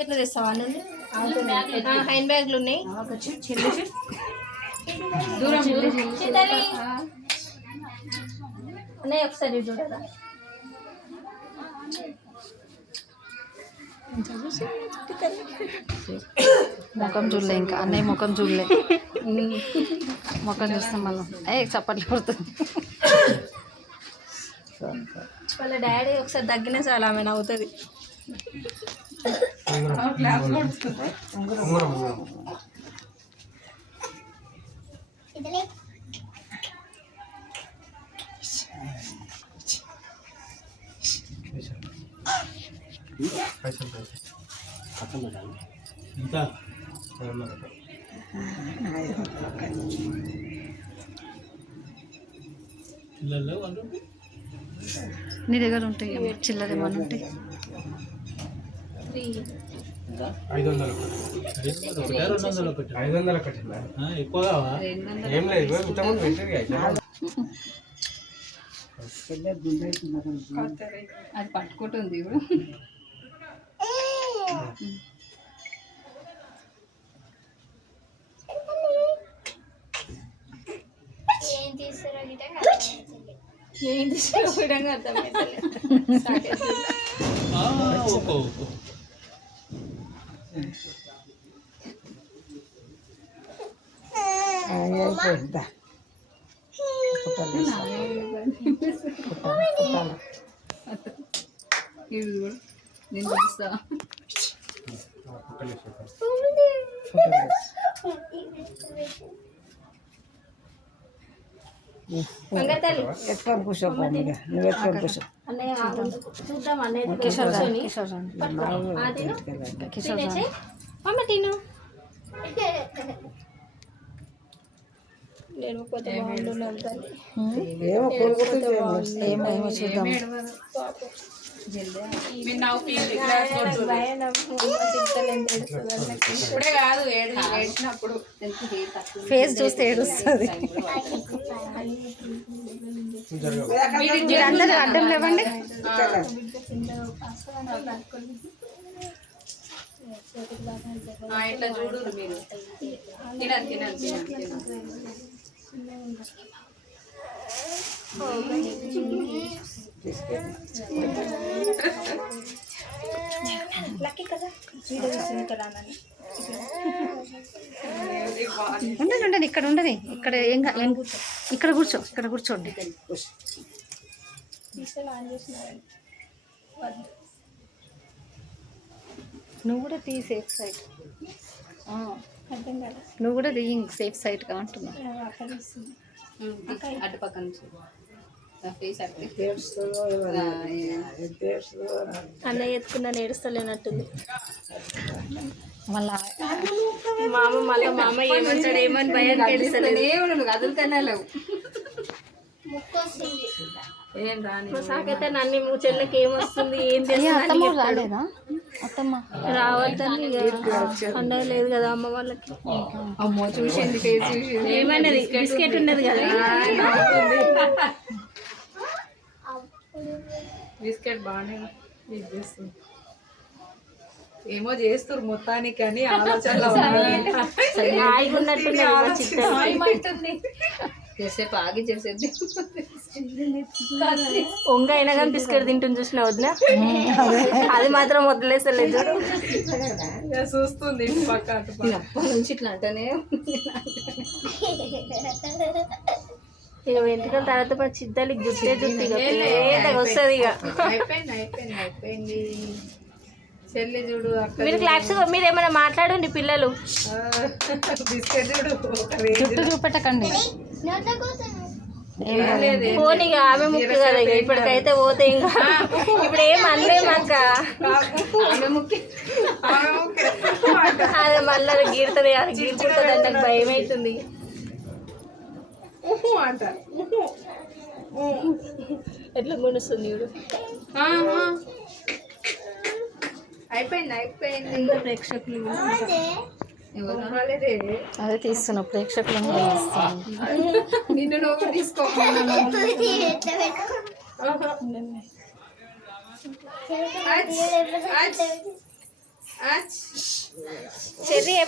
ఎట్లా తెస్తావా నుండి హ్యాండ్ బ్యాగ్లు ఉన్నాయి అన్నయ్య ఒకసారి చూడరా ముఖం చూడలే ఇంకా అన్నయ్య ముఖం చూడలే ముఖం చూస్తాం మనం చప్పట్లు పడుతుంది వాళ్ళ డాడీ ఒకసారి దగ్గినా చాలా ఆమె నవ్వుతుంది నీ దగ్గర ఉంటాయి చిల్లర ఏమన్నా ఉంటాయి 500 ఎక్కువగా ఏం లేదు అది పట్టుకుంటుంది ఇప్పుడు ఏం తీసుకురావడంగా అర్థమవుతుంది నేను చూస్తా ఎత్తుకొని కూర్చో నువ్వు ఎత్తుకొని కూర్చో చూద్దాం అన్నయ్య తిను లేకపోతే ఏమో చూద్దాం ఇప్పుడే కాదు ఏడ్చినప్పుడు ఫేస్ చూస్తే ఏడుస్తుంది అందరూ అడ్డం లేవండి ఇట్లా చూడు మీరు తినండి ఉండండి ఇక్కడ ఉండదు ఇక్కడ ఇక్కడ కూర్చోండి నువ్వు కూడా తీ సేఫ్ సైడ్ నువ్వు కూడా తీ సేఫ్ సైడ్గా అంటున్నావు అటు పక్క నుంచి అన్నయ్య ఎత్తుకున్నా ఏడుస్తలేనట్టుంది మళ్ళా మామ ఏమంటాడు ఏమని భయం ఏమను అదులుకన్నా లేవు ఏం రాని సాకైతే నన్ను చెల్లెకి ఏమొస్తుంది ఏం రాలేదా అత్తమ్మ రావద్దని పండగ లేదు కదా అమ్మ వాళ్ళకి అమ్మో చూసింది ఫేస్ చూసింది ఏమన్నది బిస్కెట్ ఉన్నది కదా బిస్కెట్ బాగానే చేస్తుంది ఏమో చేస్తారు మొత్తానికి కానీ ఆలోచనలు చేసేపు ఆగి చేసేది ఒంగ అయినా కానీ బిస్కెట్ తింటుంది చూసిన వదిన అది మాత్రం వదిలేసలేదు చూస్తుంది పక్క అప్పటి నుంచి ఇట్లా అంటేనే ఇక వెంట్రుకల తర్వాత మన చిద్దాలకి జుట్టే జుట్టు ఇక వస్తుంది ఇక అయిపోయింది చెల్లి చూడు మీరు క్లాప్స్ మీరు ఏమైనా మాట్లాడండి పిల్లలు బిస్కెట్ చూడు జుట్టు చూపెట్టకండి ఫోన్ ఇక ఆమె ముక్కు కదా ఇక ఇప్పటికైతే పోతే ఇంకా ఇప్పుడు ఏం అనలేమక్క అదే మళ్ళీ గీరుతుంది గీరుకుంటుంది అంటే నాకు భయం అవుతుంది ఎట్లా గుణిస్తుంది ఇప్పుడు అయిపోయింది ప్రేక్షకులు అదే తీస్తున్నా ప్రేక్షకులను నిన్ను నువ్వు తీసుకో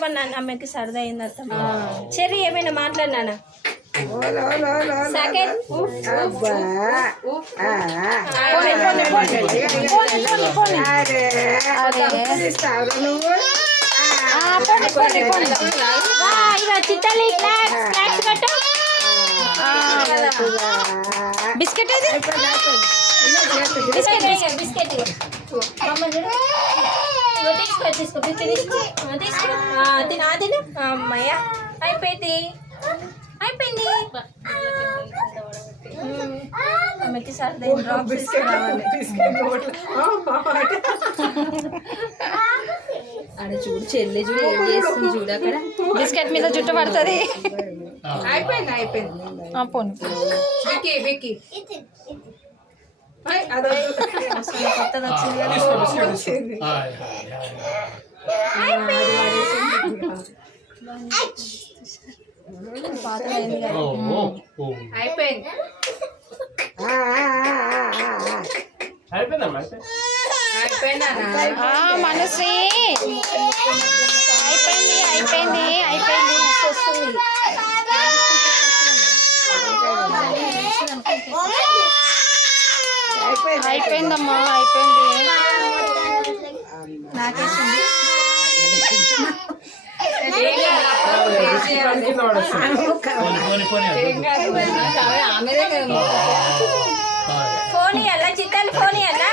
మన అమ్మకి సరదా అయింది అత్తమ్మ. చెర్రీ ఏమైనా మాట్లాడినానా సాకేత్ ఇక చిత్తలి స్నాక్స్ కట్టు. బిస్కెట్ అది బిస్కెట్ బిస్కెట్ అమ్మ చూడు ఇగో తీసుకో తీసుకో బిస్కెట్ తీసుకో తీసుకో తిన తిను అమ్మయ్య అయిపోయింది అయిపోయింది. అమ్మకి సరదా డ్రాప్స్ తీసుకురావాలి. అక్కడ చూడు చెల్లి చూడు ఏం చేస్తుంది చూడు అక్కడ. బిస్కెట్ మీద జుట్టు పడుతుంది. అయిపోయింది అయిపోయింది. పోను విక్కీ విక్కీ కొత్తది వచ్చింది కదా. పాతదైంది కదా. అయిపోయింది. అయిపోయిందమ్మా అయిపోయిందా మనసి అయిపోయింది అయిపోయింది అయిపోయింది. వస్తుంది అయిపోయిందమ్మా అయిపోయింది. నాకేసింది. ఫోన్ ఇవ్వాలా చిత్తాలు ఫోన్ ఇవ్వాలా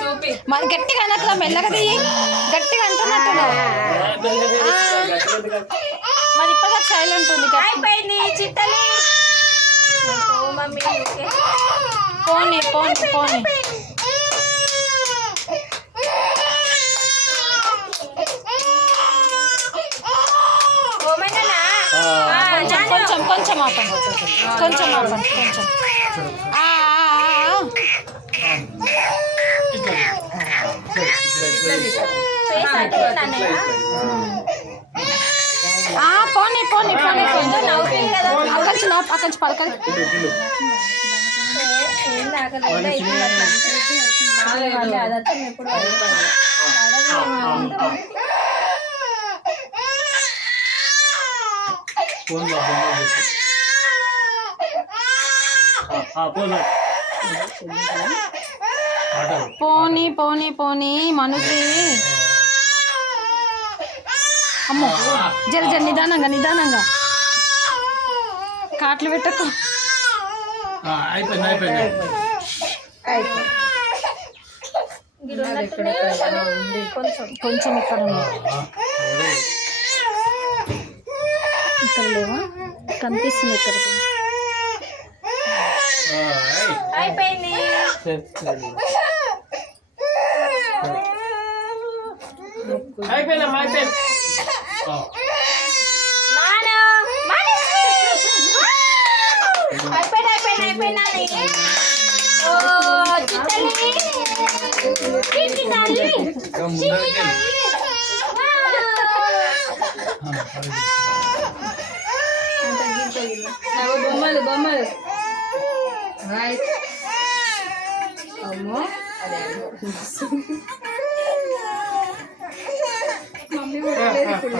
చూపి మరి గట్టిగా అనట్లా మెల్లగా తీయి. గట్టిగా అంటున్నట్టున్నావు మరి ఇప్పటిదాకా సైలెంట్ ఉంది. అయిపోయింది చిత్తలి. ఓ మమ్మీ ఓకే. పోనీ పోనీ పోనీ. ఓమేనా కొంచెం కొంచెం కొంచెం ఆపండి కొంచెం ఆపండి కొంచెం. పోనీ పోనీ పోనీ పోనీ. అక్కడి నుంచి పడకండి. ఏం తాగలేదు అయిపోయింది. అదత్తా ఎప్పుడు పోనీ పోనీ పోనీ మనసి. అమ్మో జర జర నిదానంగా నిదానంగా కాట్లు పెట్టకు. అయిపోయింది అయిపోయింది. కొంచెం కొంచెం ఇక్కడ ఉంది. ఇక్కడ లేవా కనిపిస్తుంది ఇక్కడ. అయిపోయింది. అయిపోయిందమ్మా అయిపోయింది. అయిపోయింది అయిపోయింది అయిపోయింది. ఓ చిత్తలి చిట్టి తల్లి చిట్టి తల్లి. బొమ్మలు బొమ్మలు అమ్మో అదే మమ్మీ కూడా లేదు ఇప్పుడు.